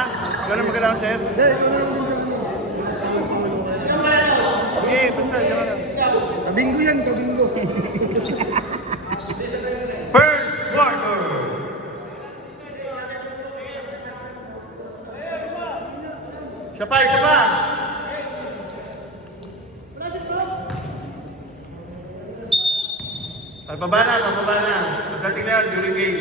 Ha? Ikaw na magalaw, sir? Hindi, ikaw na lang din siya. Sige, basta, gano'n lang. Kabingo yan, kabingo. First quarter. Isa pa, isa pa. Pagpaba na, pagpaba na. Pagdating na yan, during game.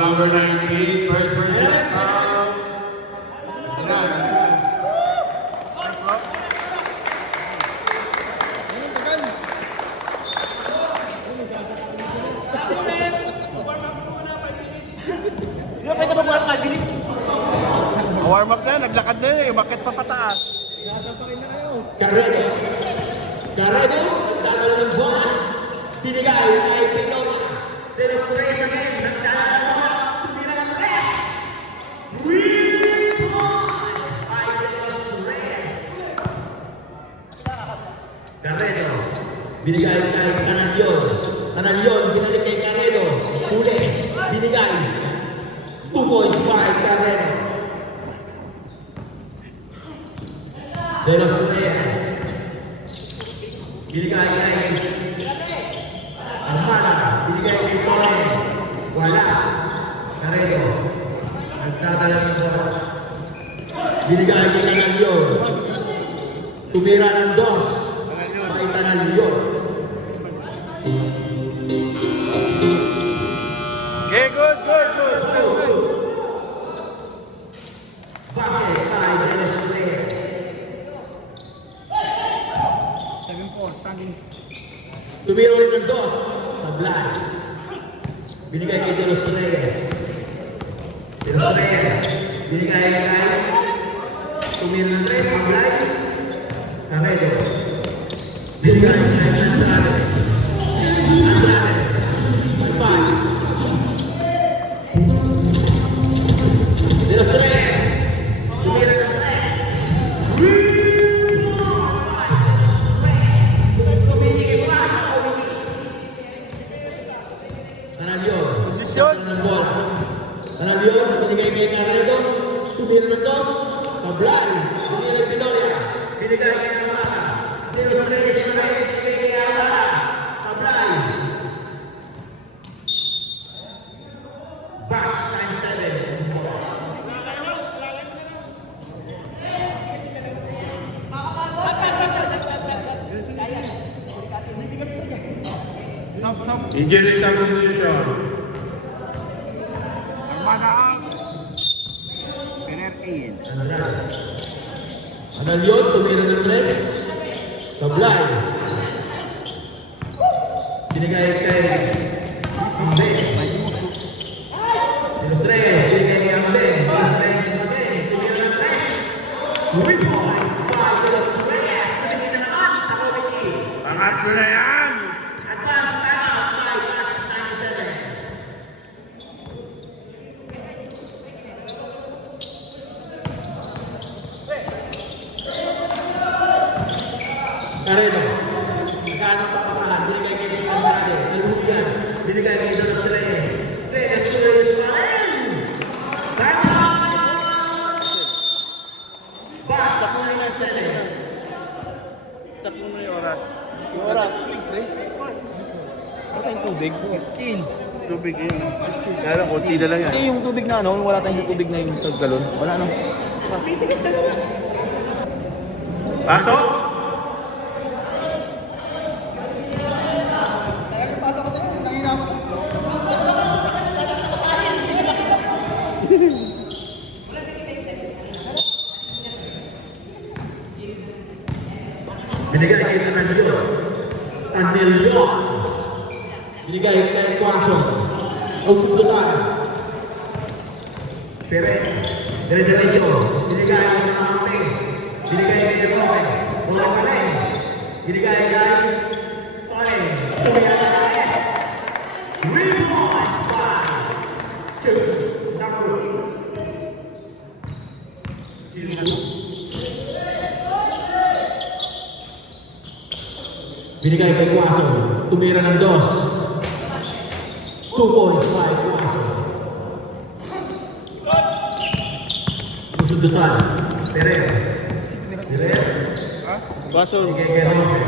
Number 98, first person foul. Di ba pwede ba buwan ka, Bilip? Warm up na, naglakad na yun, umakit pa pataas. Sasapakin na kayo. Carrego. Carrego, nagdadala ng bola. Binigay kay Pino. De los Reyes again, nagdadala ng bola. Tira ng tres. 3 points by De los Reyes. Carrego, binigay kay Canalion. Canalion, binalik kay Carrego. Huli, binigay. 2 points by Carrego. De los Reyes. Binigay kay Armada. Binigay kay Tony. Wala. Carrego. Nagdadala ng bola. Binigay kay Tanalyon. Tumira ng dos. Kay Tanalyon. Okay, good, good, good, good. Base kay De los Reyes. 7-4, standing. Tumira ulit ng dos. Sablay. Binigay kay De los Reyes. De los Reyes. Binigay kay tumira ng tres. Sablay. Carrego. Binigay kay Andrade. Andrade. Five. De los Reyes. Tumira ng tres. Tanalyon, Posisyon. ng bola. Tanalyon, binigay kay Carrego. Tumira ng dos. Sablay. Binigay kay Piloria. Binigay kay Armada. De los Reyes, binigay kay Armada. Sablay. Bash times 7. Injury substitution. Armada out. Penertin. Tanalyon, tumira ng tres. Sablay. Binigay kay Ambe. De los Reyes, binigay kay Ambe. De los Reyes, Ambe. Tumira ng tres. 3 points by De los Reyes. Hindi na naman sa committee. Pangatlo na yan. Advance timeout by Match 97. Carrego. Nagkano pa kasahan. Binigay kay Andrade. Nalhugan. Binigay kay De los Reyes. De los Reyes pa rin. Timeout! Match 97. Stop mo muna yung oras. Yung oras. Wala tayong tubig. Tubig yun. Kaya lang, konti na lang yan. Hindi yung tubig na ano, wala tayong tubig na yung sa galon. Wala na. Pasok! Pasa ko sa'yo, nangingama ko. Binigay kay Tanalyon. Tanalyon. Binigay kay Quason. Ausundutan. Perez. Dire-diretso. Binigay kay Ampe. Binigay Binigay kay Oren. Tumira na ng S. 3 points by 2. Number 2. Binigay kay Quaso. Tumira ng 2. 2 points by Quaso. Susundutan. Terero. Baso. Binigay kay Roque.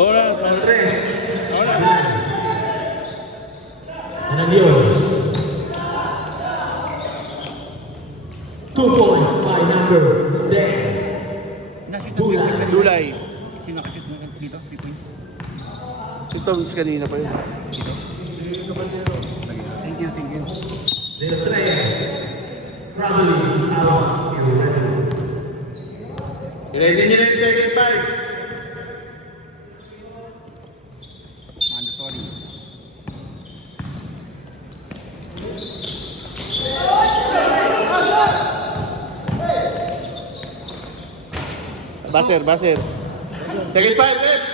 Wala. Andres. Wala. Analion. 2 points by number 10. Dulay. Dulay. Sino nakasit mo dito? 3 points. Ito, kanina pa yun. Thank you, thank you. 03. Probably out. Ready nyo na yung second five. Mandatory. Baser. Second five, left.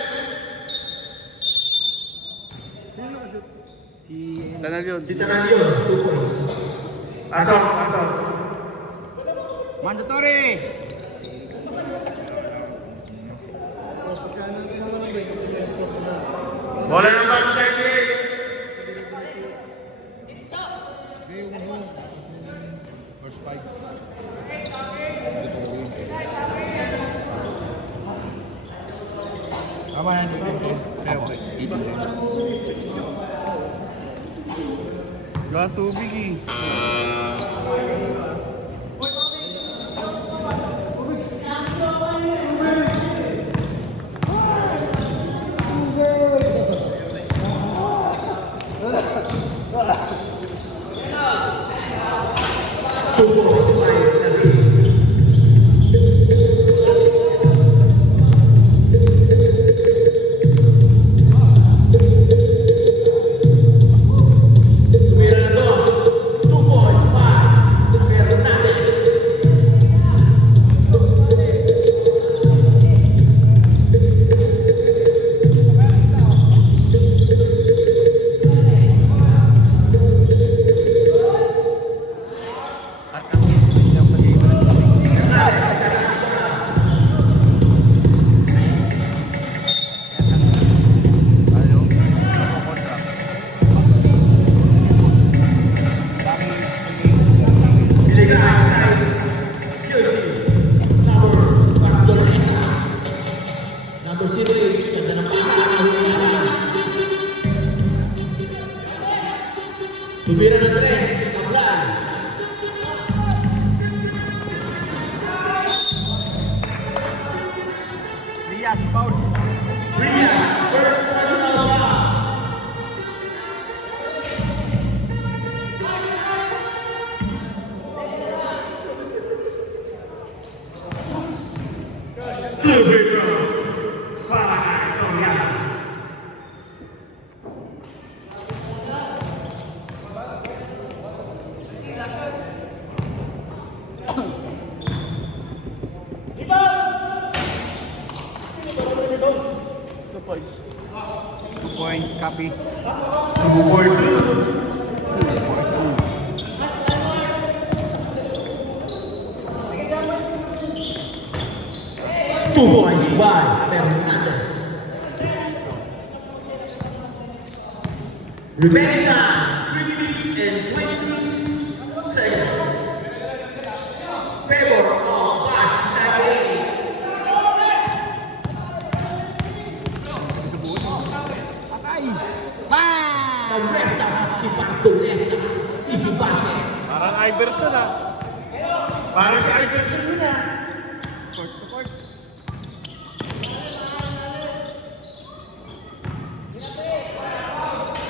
Tanal yun. Si Tanalion, 2 points. Pasok. Mandatory! Bola ng back second. First five. Tama yan, 18. Fair play. 18. Wala tubig eh. Tumira ng 2. 2 points by Fernandez. Tumira ng 3, Kaplan. Riyad, foul. Riyad, first personal foul. Two points, copy. Two points by Fernandez. Remaining time, 3 minutes and 23 seconds. Favor of Pashtagay. Patay! Bang! Nawesa si Pantolesa. Easy basket. Parang Iverson ah. Parang si Iverson yun ah. Court to court.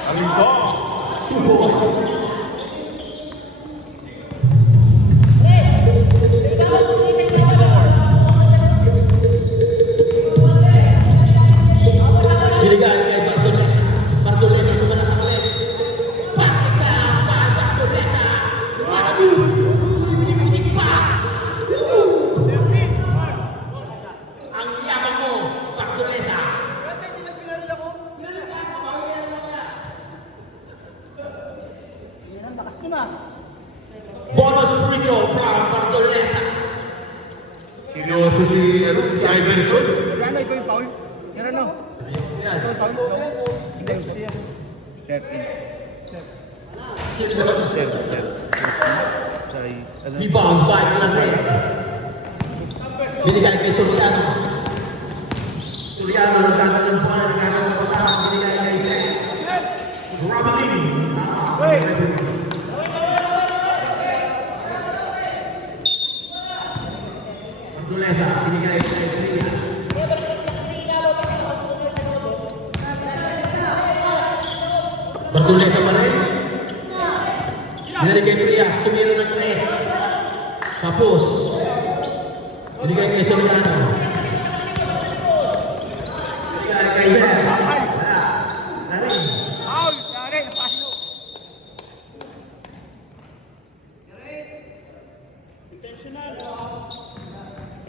Alito. Binigay kay Pantolesa. Pantolesa sumanak ang ulit. Basket ka by Pantolesa. Wanabu. Binibinig pa. Seryoso si Iverson. Ano, ikaw yung foul? Sira no? Yan. Ikaw yung foul? Hindi, siya. 13. Rebound by Lamre. Binigay kay Soriano. Soriano nagkakaroon ng bola, nagkakaroon ng pasahan. Binigay kay Seth. Robin. Dulesa, binigay kay Trias. Bertulesa pa rin. Binigay kay Trias, tumiro ng tres. Tapos, binigay kay Soriano. Binigay kay Seth. Wala. Laring. Foul! Yari, napasok.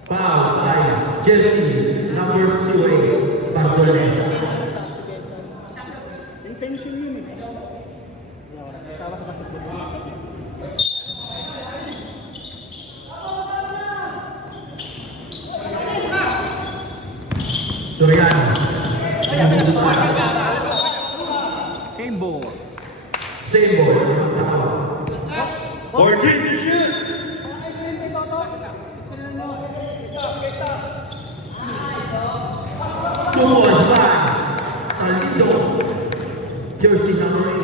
Foul by Jesse, number 2, Bertulesa. Intention yun eh. Soriano. Same ball. Same ball. Limang tao. 14 to shoot. Two was by Salido. Jersey number 8.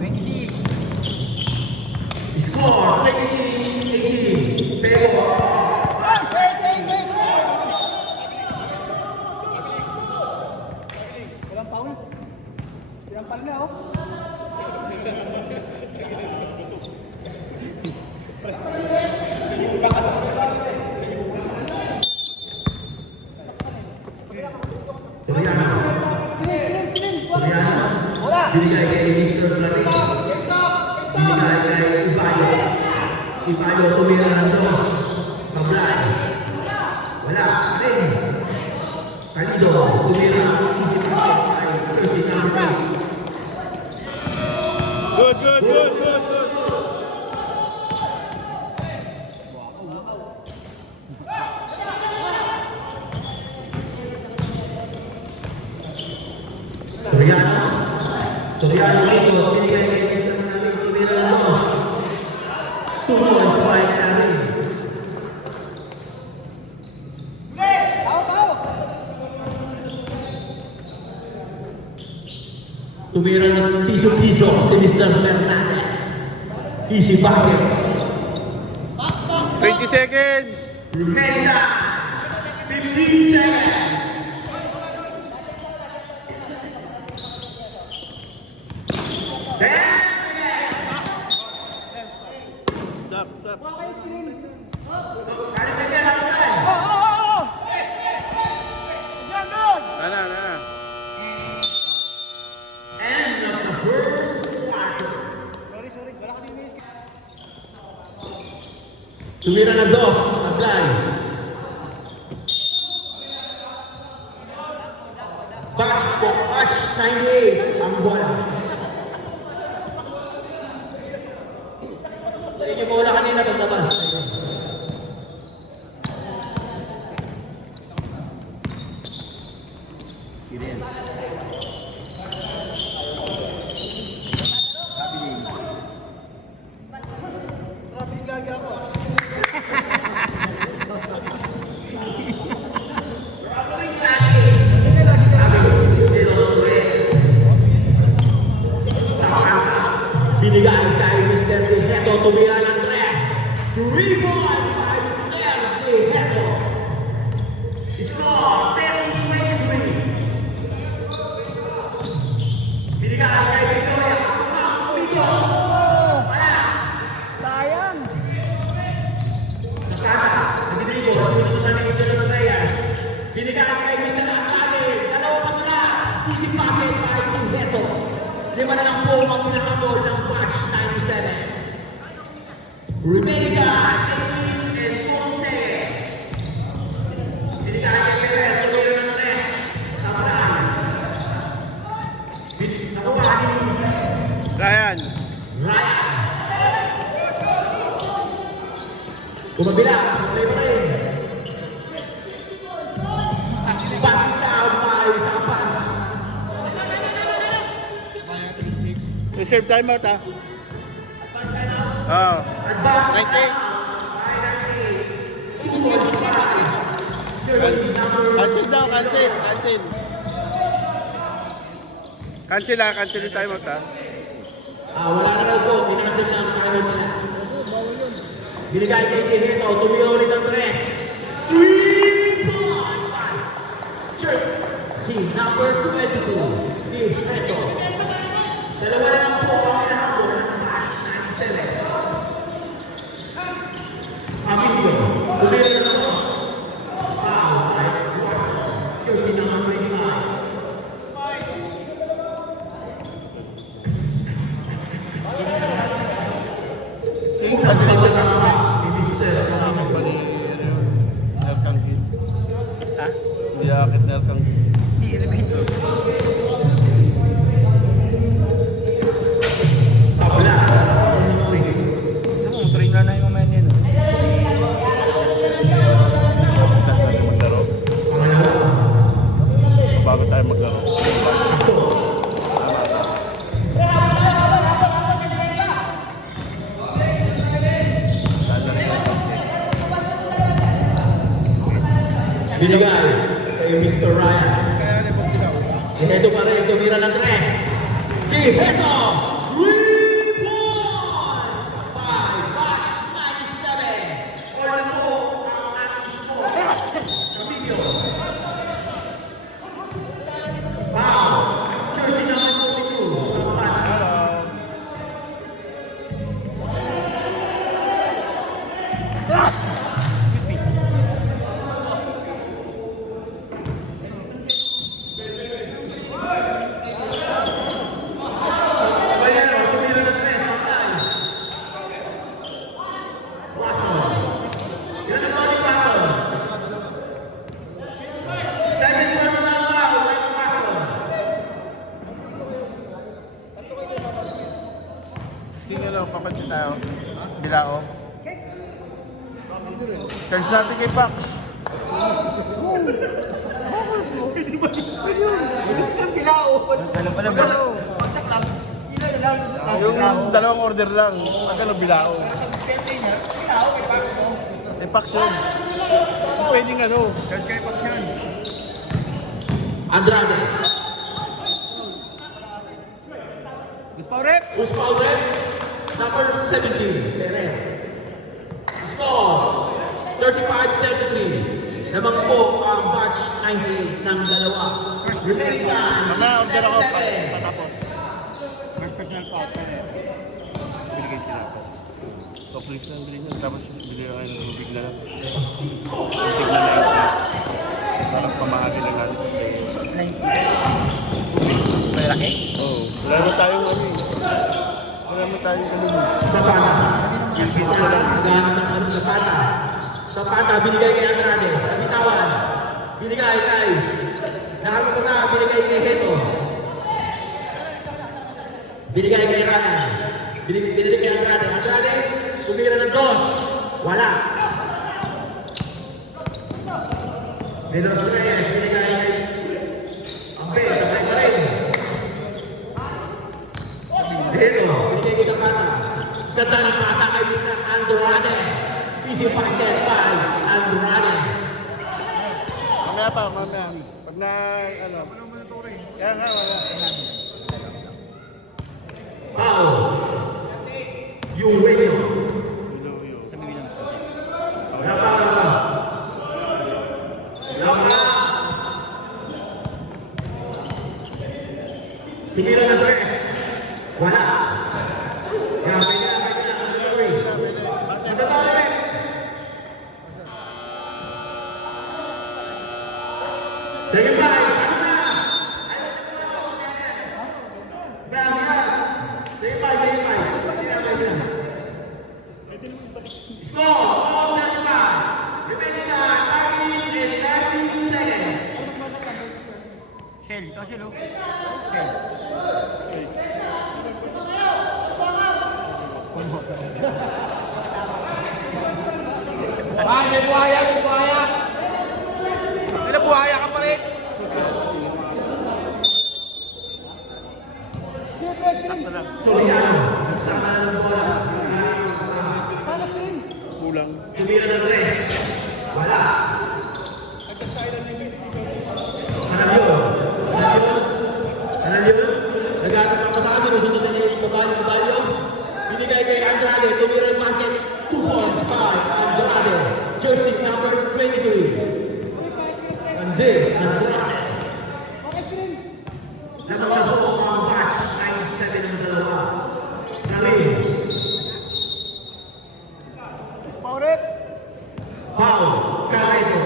26. Score 26-18. Pero Walang foul. Sinampal na, oh. Soriano. Soriano. Binigay kay Mr. Platin. Binigay kay Ibayo. Ibayo tumira ng dos. Sablay. Wala. Rin. Calido. Tumira. Isip ko kay Jersey number 8. Good, good, good, good, good. Soriano. Soriano dito. Binigay kay Mr. Platin. Tumira ng dos. 2 points by Platin. Tumira ng piso-piso si Mr. Fernandez. Easy basket. 20 seconds. Remaining time. 15 seconds. Stop, stop. Kali kanya lang tayo. Nana, nana. End of the first quarter. Sorry. Wala ka din. Tumira na dos. Apply. Bash po. Bash 98 ang bola. Hindi mo wala kanina paglabas. Binigay kay Mr. Tejeto, tumira ng tres. 3 points by Mr. Tejeto. Score 10-23. Binigay kay Victoria. Pito. Wala. Sayang. Nasana. Nagdirigo. Sumunod na ng Idolo sa Reyes. Binigay kay Mr. Akade. Dalawang pagla. Isip basket by Tejeto. 5 na lang po ang pinakabol ng batch 97. Remaining time, 8 minutes and 4 seconds. Binigay kay Perez, tumira ng tres. Sabalan. Nakuha ni Ryan. Ryan. Kumabila, play pa rin. Basket down by Sapan. Reserve timeout ha. Ah. Advance 90. Cancel daw, cancel. Cancel ha, cancel yung timeout ha. Wala na lang po, kinasin na ang timeout niya. Binigay kay Quevedo, tumigaw ulit ang 3. 3-point! Si number 22, Quevedo. Dalawa na lang po ang inahabol ng match 97. Emilio, tumigaw na lang po. Foul by Guaso, jersey number 25. Isang pagkakataon ni Mr. Nerkangkit. Ha? Hindi akit nerkangkit. Sabla. Gusto mo, train na yung mamaya niya. Maglaro. Bago tayo maglaro. Binigay kay Mr. Ryan. Ito pa rin, tumira ng 3. Quevedo! 3-point! By Bash 97. Or po ang ating score. Camillo. Wow! Jersey number 42. Kampana. Valero, tumira ng 3. Santay. Guaso. Ilan ang mga ni Guaso? 7 points na ang wow kay Guaso. Tingnan lang, papansin tayo. Bilao. Charge natin kay Pax. Dalawa pala bilao. Bagsak lang. Ilan lang. Yung dalawang order lang. Magkano bilao? Bilao, may pack mo. Eh, Pax yun. Pwedeng ano. Charge kayo Pax yan. Andrade. Uspaurep. Uspaurep. Number 17. Perez. Score. 35-33. Naman po ang batch 98 ng dalawa. Remaining time. Mamaya order ako. 67. Patapos. First personal foul. Binigay sila ako. So, please lang bilhin nyo. Tapos bili lang kayo ng tubig na lang. Tubig na lang. Parang pamahagi lang natin sa player. Malaki? Oo. Wala na tayong ano eh. Wala na tayong ano eh. Zapata. Philippines na lang. Ganap ng Zapata. Zapata, binigay kay Andrade. Bitawan. Binigay kay. Nakalma ko sa binigay kay Heto. Binigay kay Ryan. Binigay kay Andrade. Andrade, tumira ng 2. Wala. De Los Reyes, binigay kay Ampe. Sabay pa rin. Heto, binigay kay Zapata. Ganda ng pasa kay Mr. Andrade. Easy basket by Andrade. Mamaya pa, mamaya. Pag na, ano. Kaya nga, wala. Foul. Yuwelio. Wala pa, wala pa. Wala pa. Tinira na 3. Wala. Yan, pwede na. Mandatory. Mandatory. Sige pa. Ano na? Grabe na. Sige pa. Score. All 35. Remaining time. 5 minutes and 30 seconds. Shell. Ito Shell. Shell. buhaya. Ay, buhaya ka pa rin. Sakto lang. Soriano, nagtama ng bola. Kulang. Tumira ng tres. Wala. Analion. Nagagap ang kasama. Sinusunod na yung medalyo. Binigay kay Andrade. Tumira ng basket. 2 points by Andrade. Jersey number 23. Andrade. Naman po ang match. 9-7 ng dalawa. Namin. Foul. Carreto.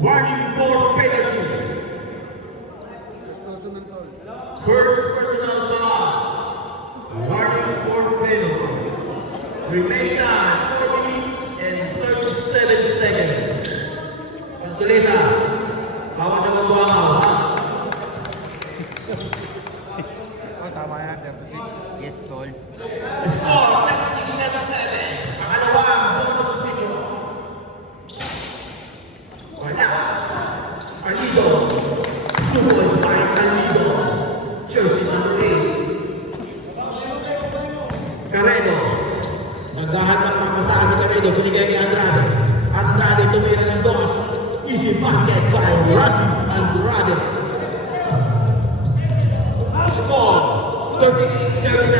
Warning for penalty. First personal foul. Warning for penalty. Remain time 4 minutes and 37 seconds. Pantulesa. Bawat na magbuhangaw, ha? Tama yan, 36. Yes, tol. Score 36-7. Pangalawang bonus video. Wala. Carlito. 2 points by Carlito. Jersey number 8. Carredo. Naghahanap ng masahe si Carredo. Binigay kay Andrade. Andrade tumira ng dos. Easy basket by Andrade. Score 38-39.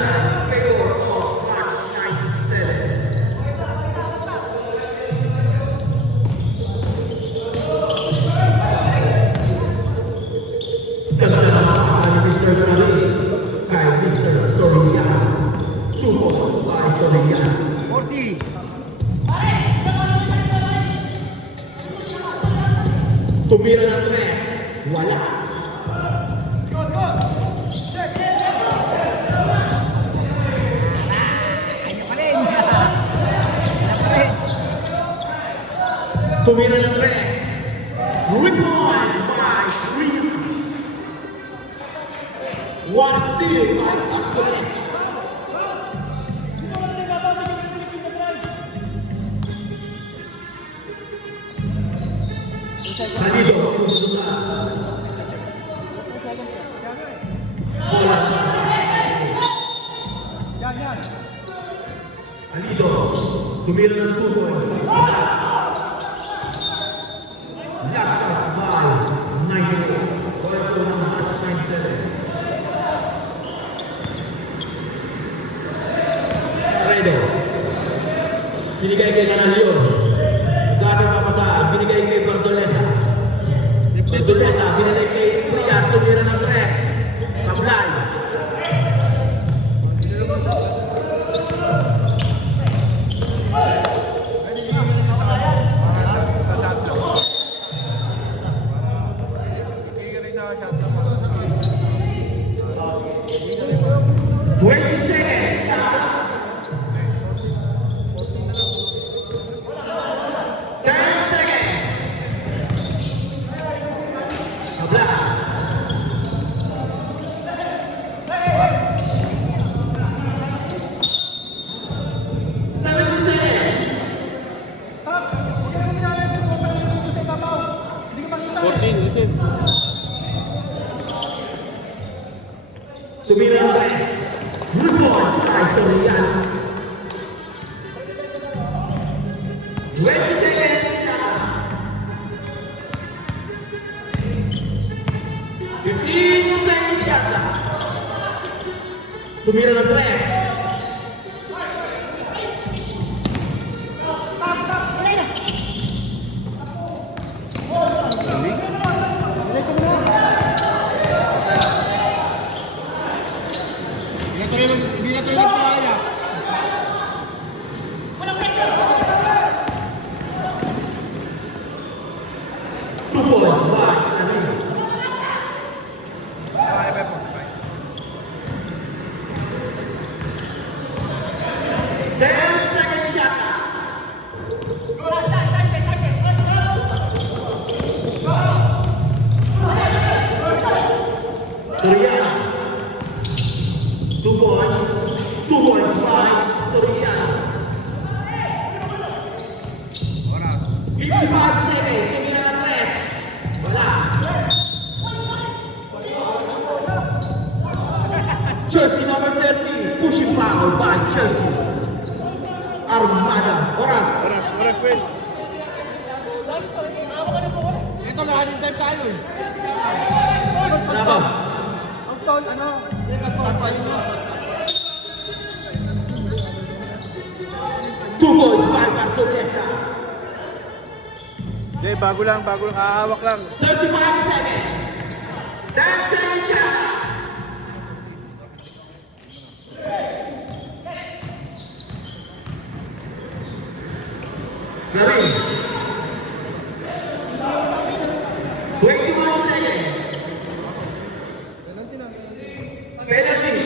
Favor of match 97. Ganda na makasama ni Mr. Mali kay Mr. Soriano. 2 points by Soriano. 40. Tumira ng tres. Wala. Tumira ng tres. 3 points by Rios. 1 steal by Actores. Halito, susunod. Bola. Halito, tumira ng 2 points. Last touch by 98. Bola to ng match 97. Carredo. Binigay kay Analion. Gano'n papasahan. Binigay kay Bordolesa. Bordolesa. Binigay kay Frias. Tumira ng tres. Sablay. Tumira ng tres. 3 points by Soriano. 20 seconds. 15 seconds yata. Tumira ng tres. Hindi na tayo nagpahaya. by Chelsea. Armada. Oras. Oras, Will. Ito na, running time tayo eh. Ano ba? Ang tol, ano? Nagpapayin nyo. 2 points by Bartolesa. Okay, bago lang, hahawak lang. 35 seconds. That's the shot. Gary. 21 seconds. Penalty.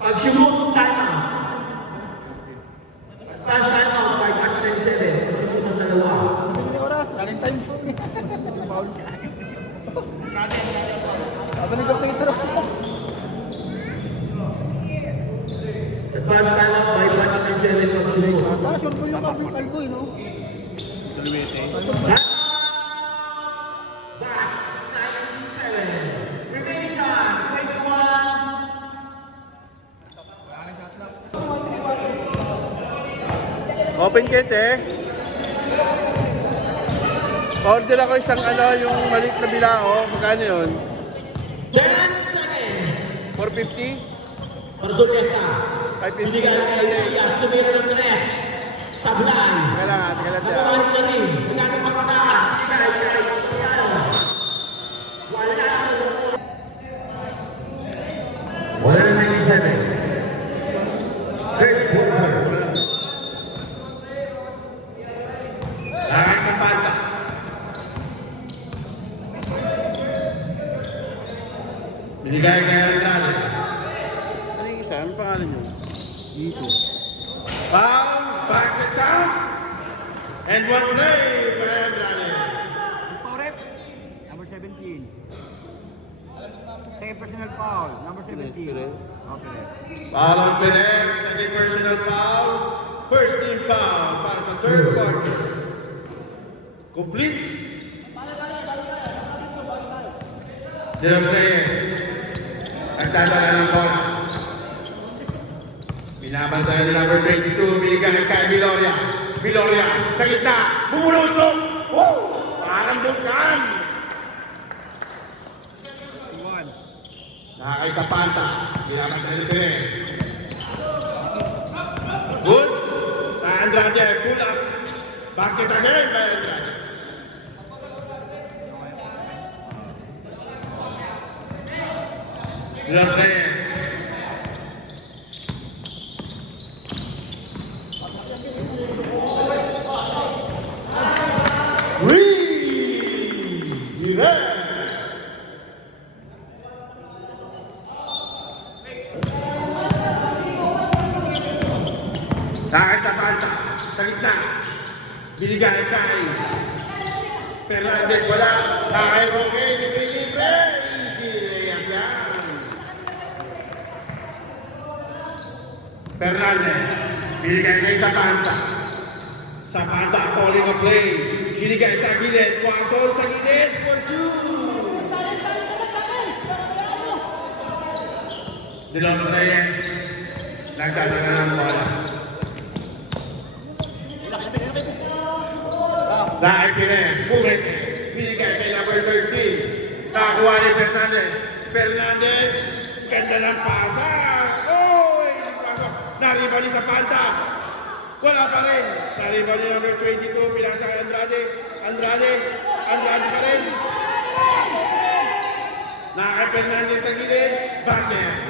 Pag-sumot, timeout. Pass timeout by match 97. Pag-sumot ng dalawa. Oras, running time po. Aba nag-Peter ako. Pass timeout by match 97. Pag-sumot. Sure po yung kalbo, no? Saluwete. Back 97. Remaining time, 21. Open kit eh. Order ako isang yung maliit na bilao. Magkano yun? 10 seconds. 450? Bartolesa. 550? Binigay kay Elias. Tumira ng tres. Sablay. Teka lang dyan. Napawarin na rin. Pinagong mapakahan. Binigay kay Elias. Wala na 97. Third quarter. Lakay sa falta. Binigay kay Andrade. Ano yung isa? Anong pangalan nyo? Dito. Foul, basket down, and one play by Andrade. Rep, number 17. Second personal foul, number 17. Okay. Foul on Pinay, second personal foul, first team foul para sa third quarter. Complete. De Los Reyes, nagtatala ng bola. Binabantayan ni number 22, binigay kay Viloria. Viloria, sa gitna, bumulusok! Woo! Parang bulkan! Nakakay sa panta, binabantayan ni Pere. Good! Andrade, pull up. Basket again by Andrade. De Los Reyes. Nakay sa falta, sa gitna, binigay kay Fernandez, wala, nakay Roque, libre, easy layup yan. Fernandez, binigay kay Zapanta, calling a play, binigay sa gilid, Quasol sa gilid, for two. De Los Reyes, nagdadala ng bola. Dahil Pumit, binigay kay number 13. Nakakuha ni Fernandez. Fernandez, ganda ng pasa. Oy! Naribali sa panta. Wala pa rin. Naribali number 22, pinasa kay Andrade. Andrade pa rin. Nakakay Fernandez sa gilid. Basket.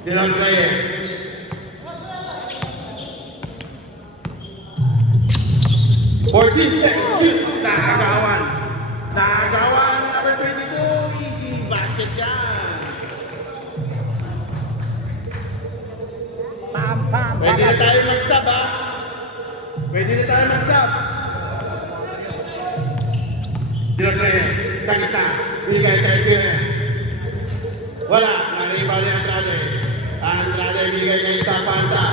De Los Reyes. Seconds, shoot! Nakagawan, number 22, easy basket yan. Pwede na tayo mag-sub, ha? Pwede na tayo mag-sub. De Los Reyes, sa kita, binigay kay Pire. Wala, naribal ni Andrade. Andrade, binigay kay Zapanta.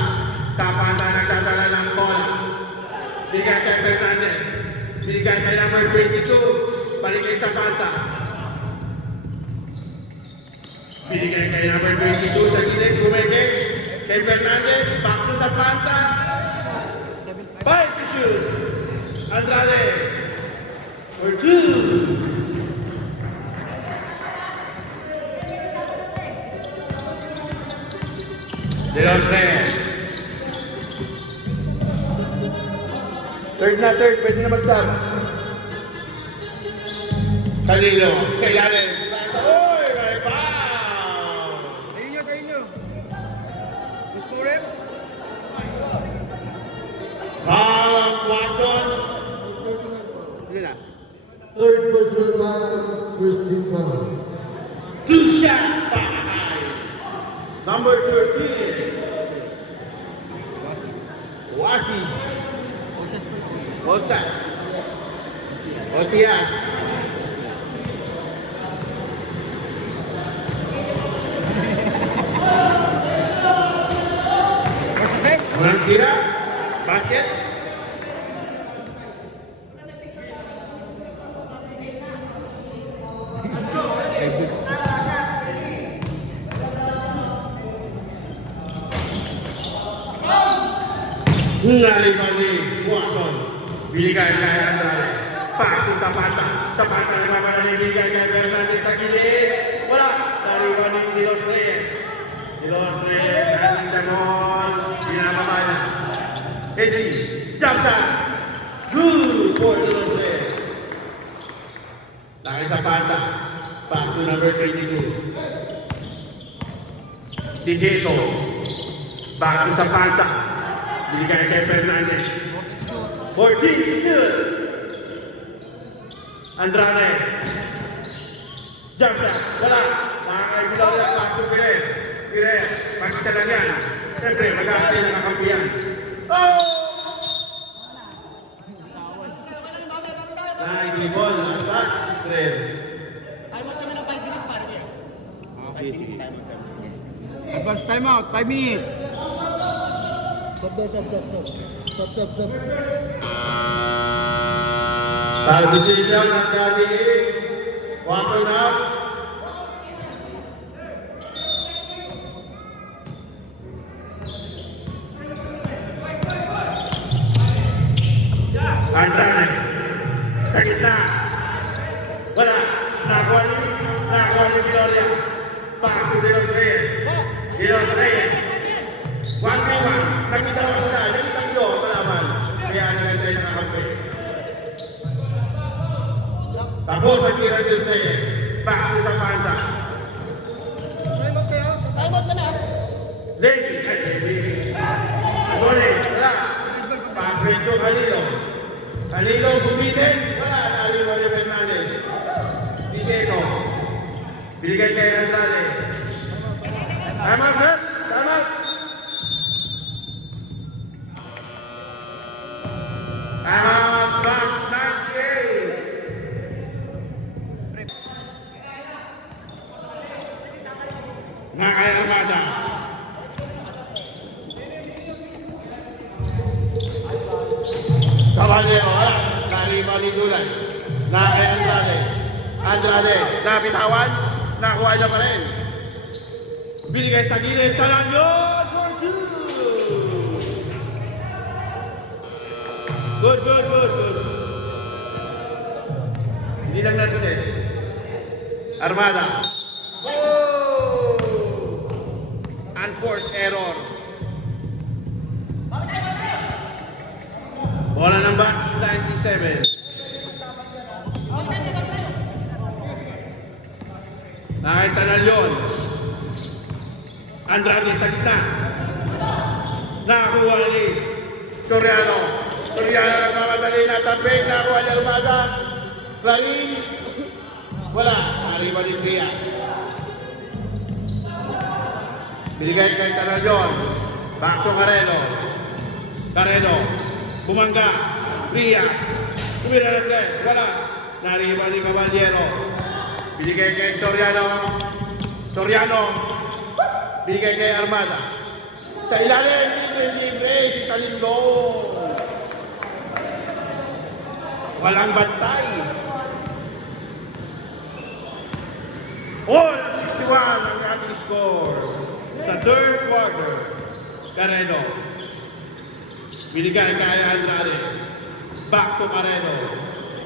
Zapanta nagdadala ng bola. Binigay kay Fernandez. Binigay kay number 22. Paligay sa Panta. Binigay kay number 22 sa gilid, kumeke. Kay Fernandez, back to sa Panta. 5 to shoot. Andrade. For 2. De Los Reyes. Third, pwede na mag-sub. Canelo, sa ilalim. Uy, may foul! Tayo nyo. Gusto mo rin? Watson. Hindi na. Third personal foul, first team foul. Two shot by number 13. Oasis. Osa. Osias. Walang tira. Basket. Nalibali. Watson. Binigay kay Andrade. Paso sa Panta. Sa Panta naman binigay kay Fernandez sa gilid. Wala. Nalibali ni Los Reyes. Ni Los Reyes. Handling the ball. Binababaya. Casey. Jump shot. Good for the Los Reyes. Laki sa Panta. Pass to number 22. Dijeto. Back to sa Panta. Binigay kay Fernandez. 14 shoot. Andrade. Jump shot. Wala. Nakakaibilaw na pass to Pire. Pire. Pag-isa lang yan. Siyempre, mag-aantay na kakampiyan. Oh! Naibigol. Pass. Pire. Okay, sige. Advance timeout, 5 minutes. Stop. Sabi sila ng kaliit. Watson out. Andrade. Sa gitna. Wala. Nakuha ni Gloria. Back to De Los Reyes. De Los Reyes. 1v1. Nakita mo sila. Nakita mo doon. Malaman. Kaya nagantay na kakampi. Tapos ang tira De Los Reyes. Back to sa Panta. Timeout na na. Lady. Gole. Wala. Pass to Canelo. Canelo bumitin. Wala. Naliwa ni Fernandez. Dijeto. Binigay kay Andrade. Tama, sir. Tama. Back game. Nakay Armada. Caballero, wala. Nariba ni Dulay. Nakay Andrade. Andrade, napitawan. Nakuha niya pa rin. Binigay sa gilid. Talang yun for 2. Good. Hindi lang natin. Armada. Oh! Unforced error. Bola ng box, 97. Nakita na yun. Andrade sa gitna. Nakakuha ni Soriano. Soriano nagmamadali na taping. Nakakuha ni Armada. Clarín. Wala. Arriba ni Prias. Binigay kay Canalyon. Back to Carreno. Carreno. Bumangga. Prias. Tumira na 3. Wala. Nariba ni Caballero. Binigay kay Soriano. Binigay kay Armada. Sa ilalim, libre, si Talindong. Walang bantay. ang ating score sa third quarter. Carreno. Binigay kay Andrade. Back to Carreno.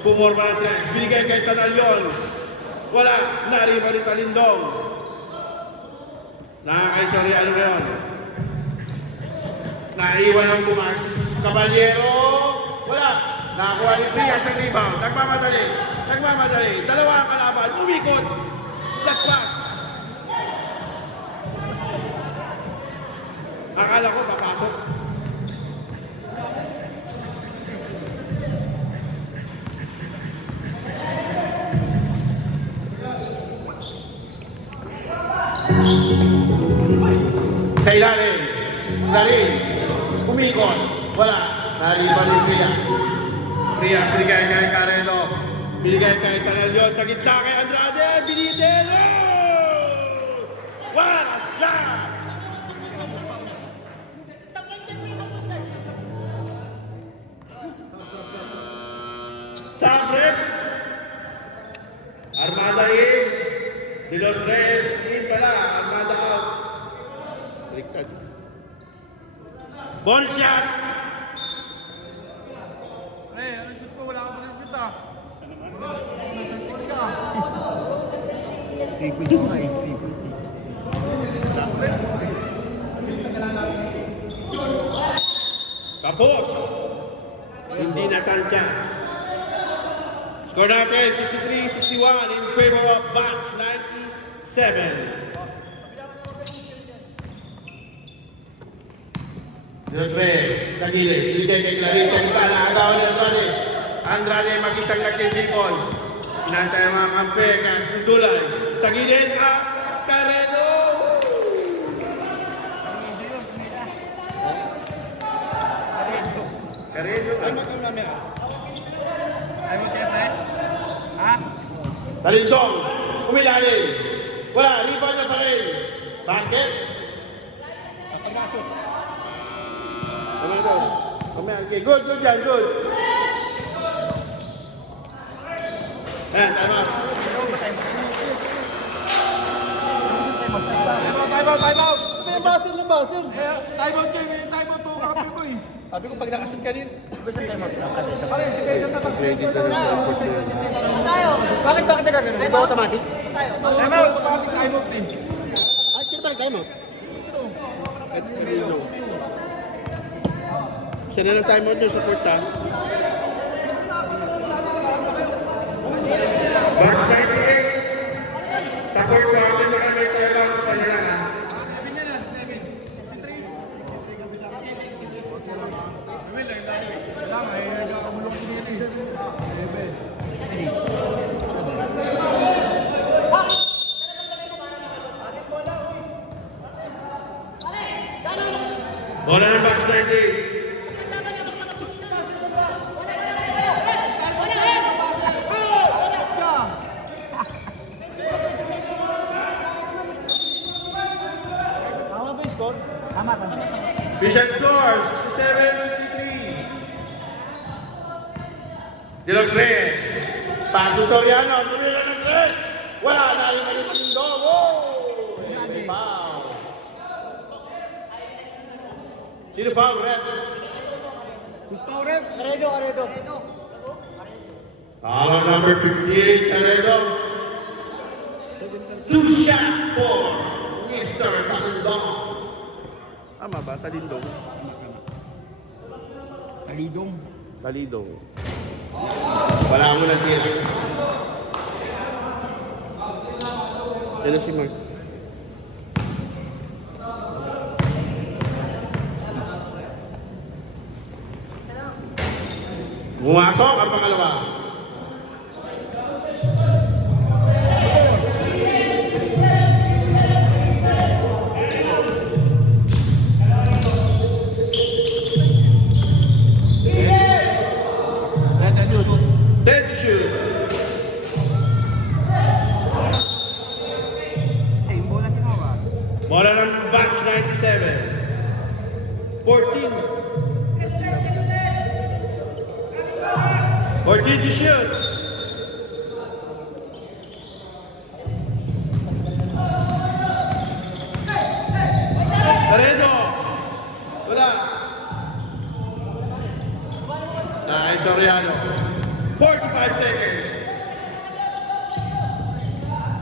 Pumorma ng tres. Binigay kay Tanalyon. Wala. Nariba ni Talindong. Nakakay Soriano ngayon. Naiwan ang bumas. Caballero. Wala. Nakakuha ni Prias ang rebound. Nagmamadali. Nagmamadali. Dalawa ang kalaban. Umikot. Last pass. Akala ko papasok. Sa ilalim. Larin. Umikot. Wala. Nariban ni Prias. Prias binigay kay Carreno. Binigay kay Tanalyon. Sa gitna kay Andrade. Binitin. What a shot! Sabre. Armada in. De Los Reyes in pala. Armada out. Baliktad. Ball shot. Anong shoot ko? Wala ka pa rin shoot ah. Triple C nga eh. Triple C. Tapos. Hindi natansya. Score natin 63-61 in favor of Batch 97. Los Reyes, sa gilid. Binigay kay Clarín sa gitna. Agawan ni Andrade. Andrade mag-isang nag-kibikol. Inantay ang mga kampe. Kaya Sundulay. Sa gilid. Carreno. Carreno. Ay mo tiyempre? Ha? Talindong. Umilalim. Wala. Rebound niya pa rin. Basket. Tama ito. Okay, good yan, good. Ayan, tama. Time out! May basin na basin. Time out kayo, may time out to kape mo eh. Sabi ko pag nakashoot ka rin, basta time out. Pare, situation na pag Ready sa Bakit nagagano? Di ba automatic? time out, automatic time out eh. Ay, sino ba nag-time out? Isa na lang timeout nyo sa fourth time. Box 98. Sa fourth quarter na may timeout sa nilangan. Wala, may nagkakamulong ko nila eh. Bola ng box 98. Tama ba yung score? Tama. Official score, 67-63. De Los Reyes. Paso Soriano, tumira ng tres. Wala na rin ang Talindong. May foul. Sino foul, Red? Gusto ko rin? Aredo. Foul number 58, Taredo. Two shot for Mr. Talindong. Tama ba? Talindong? Talidong. Talindong. Wala mo na tira. Yan na si Mark. Pumasok ang pangalawa. Dead shoot. Same bola ginawa. Bola ng batch 97. 14. 14 to shoot.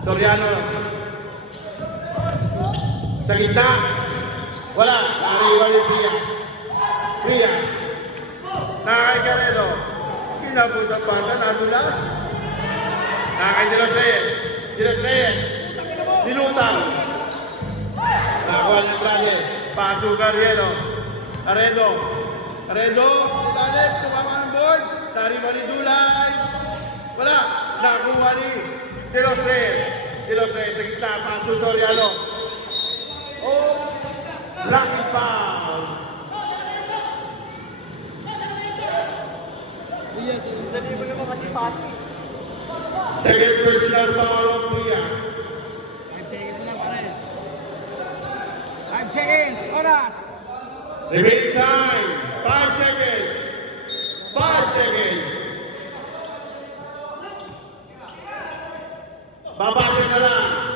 Soriano. Sa gitna. Wala. Nariwan ni Prias. Prias. Nakakay Garrido. Pinapusan pa siya. Nadulas. Nakakay De Los Reyes. De Los Reyes. Dilutang. Nakakuha ng Andrade. Paso Garrido. Aredo. Aredo. Talib. Sumama ng board. Nariwan ni Dulay. Wala. Nakakuha ni De Los Reyes. De Los Reyes sa gitna. Paso Soriano. Oh. Lucky foul. Dali mo naman kasi pati. Second personal foul of Priya. 5 seconds na pare. 5 seconds. Oras. Remaining time. 5 seconds. 5 seconds. Babasa na lang.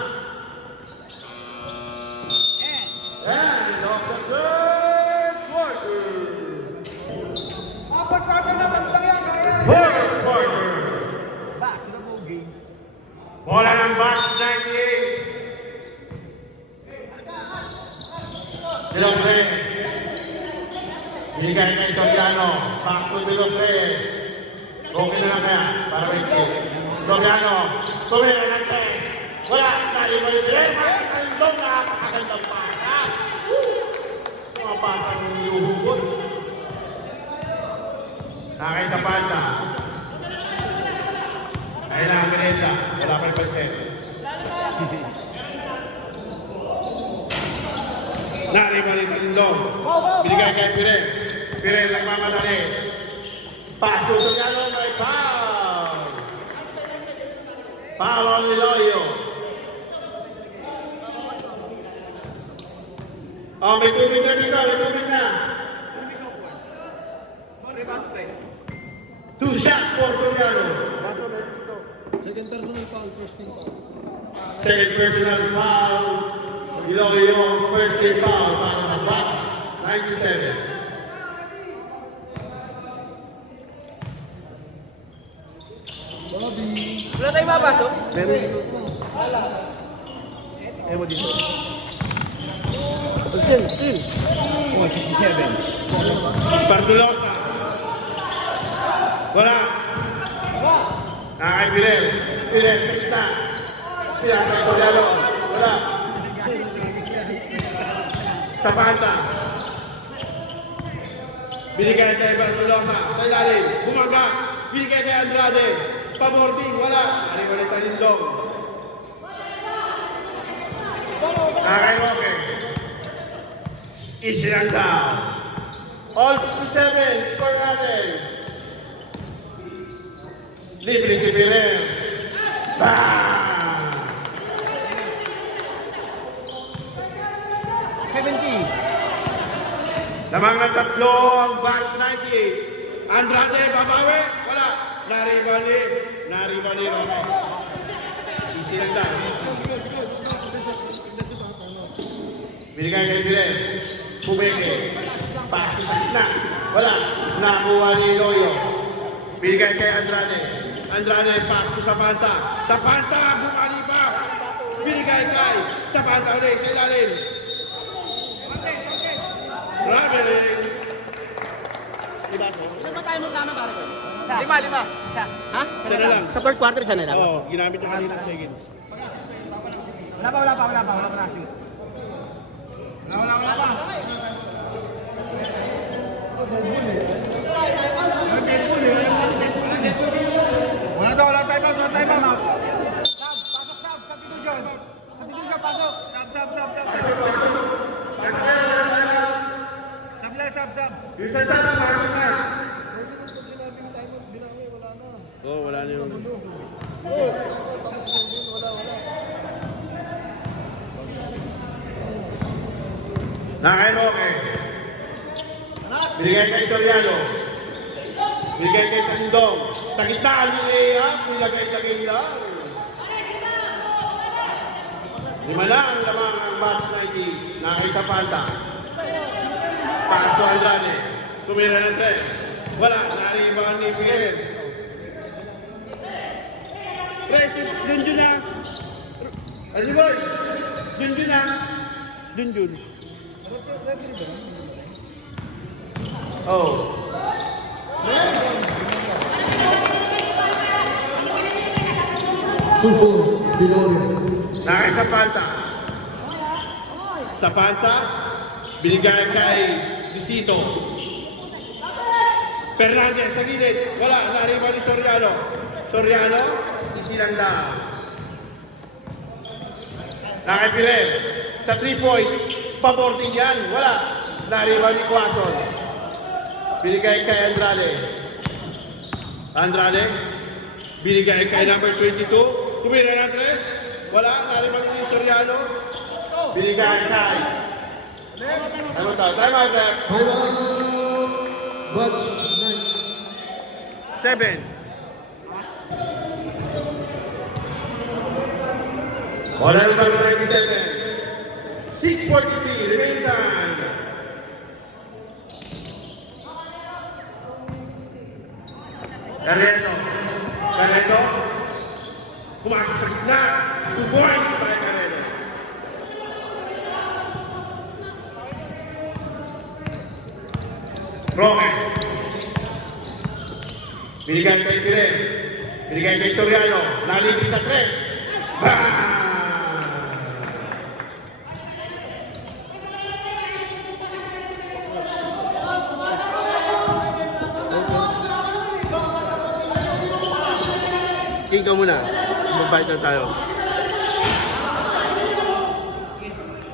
And of the third quarter. Apat quarter na tatlang yan. Fourth quarter. Back to the ball games. Bola ng box 98. De Los Reyes. Binigay kay Soriano. Back to De Los Reyes. Okay na lang kaya para may kill. Soriano. Tumira ng test. Wala. Kali mo yung direct. Kalindong na. Kakagandang pasa. Mga pasa ng niluhugot. Nakay sa panta. Ayun na, Mirenda. Wala pa yung basket. Nariba rin Kalindong. Binigay kay Pire. Pire nagmamadali. Paso sa gano, may foul. Foul on Niloyo. Oh, may tubig na dito, may tubig na. 2 shots for Soriano. Second personal foul, first team foul. Second personal foul. Iloyo, first team foul para sa Bucks. 97. Wala tayong mapasok? Meron dito. Ewan dito. Still. Bardulosa. Wala. Nakay Pirel. Pirel, sa kita. Pirel, sa Soriano. Wala. Sa Panta. Binigay kay Bardulosa. Sa ilalim. Bumaga. Binigay kay Andrade. Pabording. Wala. Nariwalay Talindong. Nakay Roque. Easy lang down. All 67. Score natin. Libre si Pirel. Bang! 70. Lamang ng tatlo ang box 98. Andrade, babawi. Wala. Nariba ni Roque. Easy lang down. Binigay kay Pirel. Pumeke. Pasi sa gitna. Wala. Nakuha ni Loyo. Binigay kay Andrade. Andrade, pass to sa Panta. Sa Panta, bumali pa. Binigay kay sa Panta ulit. Sa ilalim. Traveling. Ilan ba tayo magkama para ko? 5. Ha? Isa na lang. Sa third quarter, isa na lang. Oo, ginamit yung kanina seconds. Wala pa shoot. Wala pa. Wala time out. Pasok, substitution. Pasok. Sub. Yung sa sana, pasok na. Oo, wala na yung... Nakay Roque. Binigay kay Soriano. Binigay kay Talindong. Sa gitna, nilihap. Nilagay lang. 5 lang ang lamang ang box 90. Nakay sa Panta. Pass to Andrade. Tumira ng 3. Wala. Nariban ni Pirel. 3, yun na. Ano boy? Junjun na. Junjun. Oh. Tupo, Biloria. Nakay sa Panta, binigay kay Visito. Fernandez sa gilid. Wala, nariba ni Soriano. Soriano, isinanda. Nakay Pirel. Sa 3-point, paborting yan. Wala, nariba ni Quason. Binigay kay Andrade. Andrade, binigay kay number 22. Tumira ng 3. Wala, nariba ni Soriano. Binigay kay. Ano to? Time out, ref. Time out. Batch 7. Wala number 97. 6:43, remaining time. Carreto. Pumasok sa gitna. 2 points para Carreto. Roque. Binigay kay Pirel. Binigay kay Soriano. Nalibig sa 3. Bang! King ka muna. Magbayad na tayo.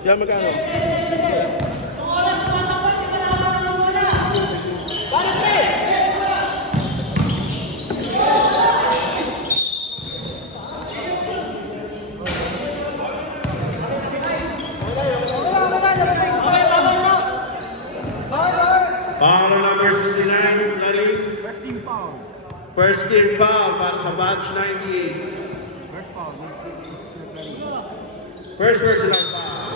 Yan magkano? Para number 69, Larry. First team foul para sa batch 98. First personal foul.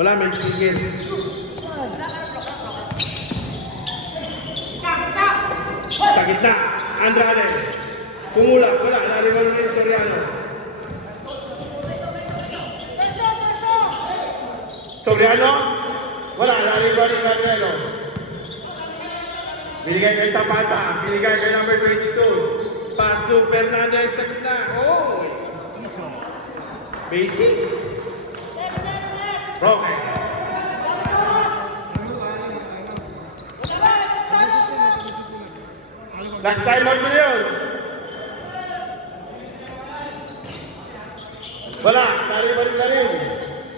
Wala, may tigil. Sa gitna, Andrade. Pumula, wala, nariwan mo yung Soriano. Soriano, wala, nariwan yung Carmelo. Binigay kay Zapata, binigay kay number 22. Pass to Fernandez sa gitna. Oh! Basic. Roque. Last time out mo yun. Wala, nariban na rin.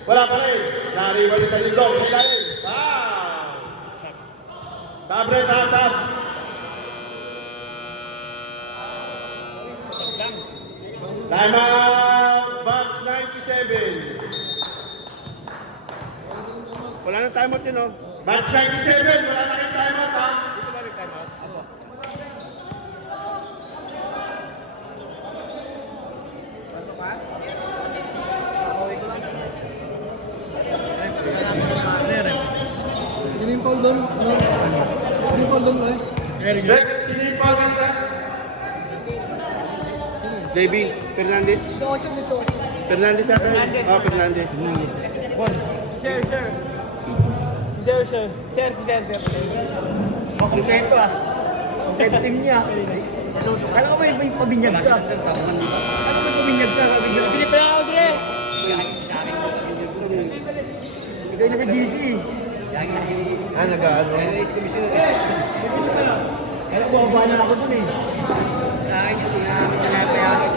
Wala pa rin. Nariban na rin. Long, wala rin. Wow! Sabre, pasap. Time out, batch 97. Wala nang time out yun, oh. Batch 97, wala na kayong time out, ha? Dito ba rin time out? Ako. Pasok ka? Sino yung foul doon? Sino yung foul doon, pre? Rep, sino yung foul kanina? JB, Fernandez? 18. Fernandez ata? Oh, Fernandez. Sir. Kompleto ah. Kompleto team niya. Alam ko ba yung pabinyag ka? Alam ko yung pabinyag ka? Pili pa lang ako, Dre. Ikaw na sa GC. Ah, nag-ano? Kaya bumaba na ako dun eh. Sa akin, hindi na pinapayagan.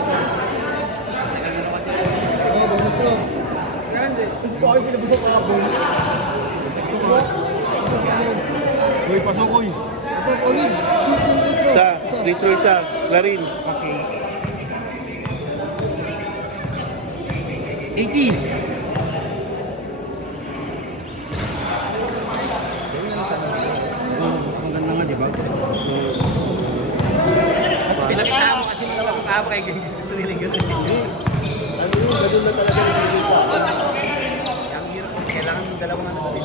Oo, bagus lang. Gusto ko sila busog ko ako. Uy, pasok ko. Pasok ko ulit. Shooting good, bro. Isa, retro isa, Larin. Okay. 80. Pinakita mo kasi malawag ang kapay, gusto nila yung gano'n. Ganun na talaga yung dito. Ang hirap, kailangan yung dalawang trophy.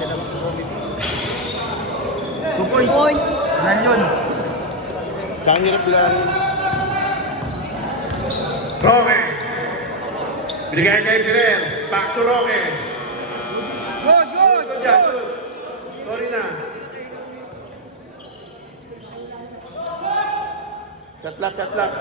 2 points. Nan yun. Saan hirap Larin? Roque. Binigay kay Pirer. Back to Roque. Good, good! Good job, good. Sorry na. Shot lock, shot lock.